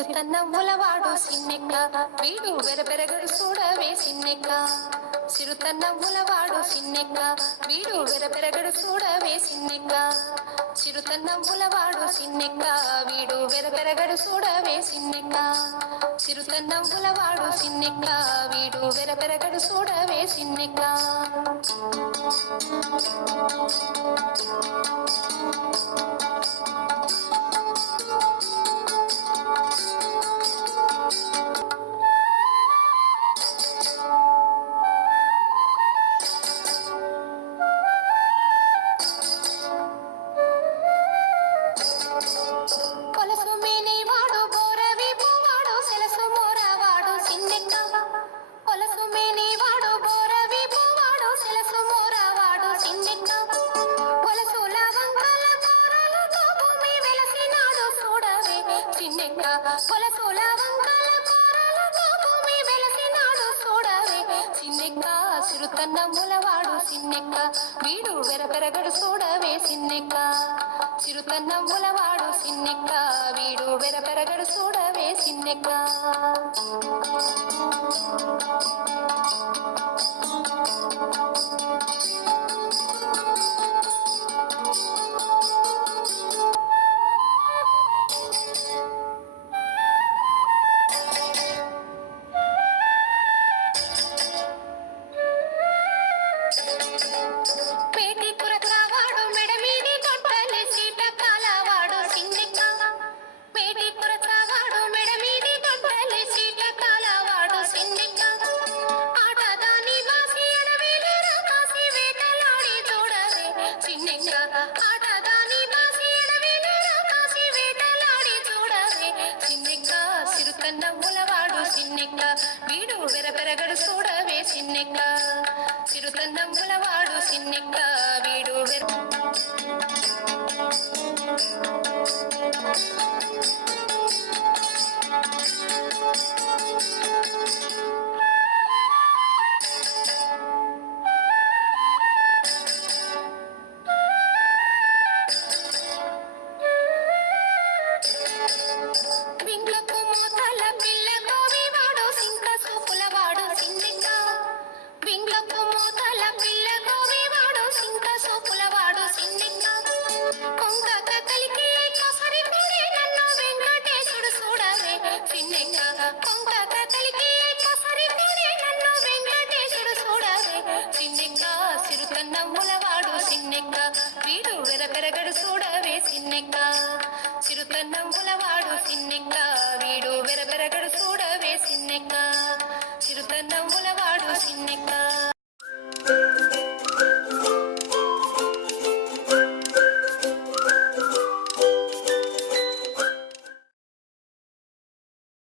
సిరుతన్నములవాడు సిన్నెక్క వీడు వెరపెరగడు చూడవే సిన్నెక్క. సిరుతన్నములవాడు సిన్నెక్క వీడు వెరపెరగడు చూడవే సిన్నెక్క. సిరుతన్నములవాడు సిన్నెక్క వీడు వెరపెరగడు చూడవే సిన్నెక్క. సిరుతన్నములవాడు సిన్నెక్క వీడు వెరపెరగడు చూడవే సిన్నెక్క. పొలసు మేనేవాడు బోరవి పోవాడు సెలసు మోరవాడు సిన్నెక్క. పొలసు మేనేవాడు బోరవి పోవాడు సెలసు మోరవాడు సిన్నెక్క. పొలసుల వంకల కూరలతో భూమి వెలసినాడు చూడవే సిన్నెక్క. పొలసుల వంకల కూరలతో భూమి వెలసినాడు చూడవే సిన్నెక్క. సిరుతన్నములవాడు సిన్నెక్క వీడు వెరపెరగడు చూడవే సిన్నెక్క. సిరుతన్నములవాడు సిన్నెక్క వీడు వెరపెరగడు చూడవే సిన్నెక్క. పేటి కురకావాడు మెడమీది గొడ్డలి సీతకాలవాడు సిన్నెక్క. పేటి కురకావాడు మెడమీది గొడ్డలి సీతకాలవాడు సిన్నెక్క. ఆటదాని వాసి అడవిలో రాకాసి వేటలాడి చూడవే సిన్నెక్క. ఆటదాని వాసి అడవిలో రాకాసి వేటలాడి చూడవే సిన్నెక్క. సిరుతన్నములవాడు సిన్నెక్క వీడు వెరపెరగడు చూడవే సిన్నెక్క. సిరుతన్నములవాడు సిన్నెక్క వీడు వింగ్లకు మూతల పిల్ల గోవివాడు సింక సూపులవాడు సిన్నెక్క. వింగ్లకు మూతల పిల్ల గోవివాడు సింక సూపులవాడు సిన్నెక్క. కొంగక కలికి కొసరి కూడే నన్ను వెంకటేశుడు చూడవే సిన్నెక్క. కొంగక కలికి కొసరి కూడే నన్ను వెంకటేశుడు చూడవే సిన్నెక్క. సిరుతన్నములవాడు సిన్నెక్క వీడు వెరపెరగడు చూడవే సిన్నెక్క. సిరుతన్నములవాడు సిన్నెక్క వీడు వెరపెరగడు చూడవే సిన్నెక్క. సిరుతన్నములవాడు సిన్నెక్క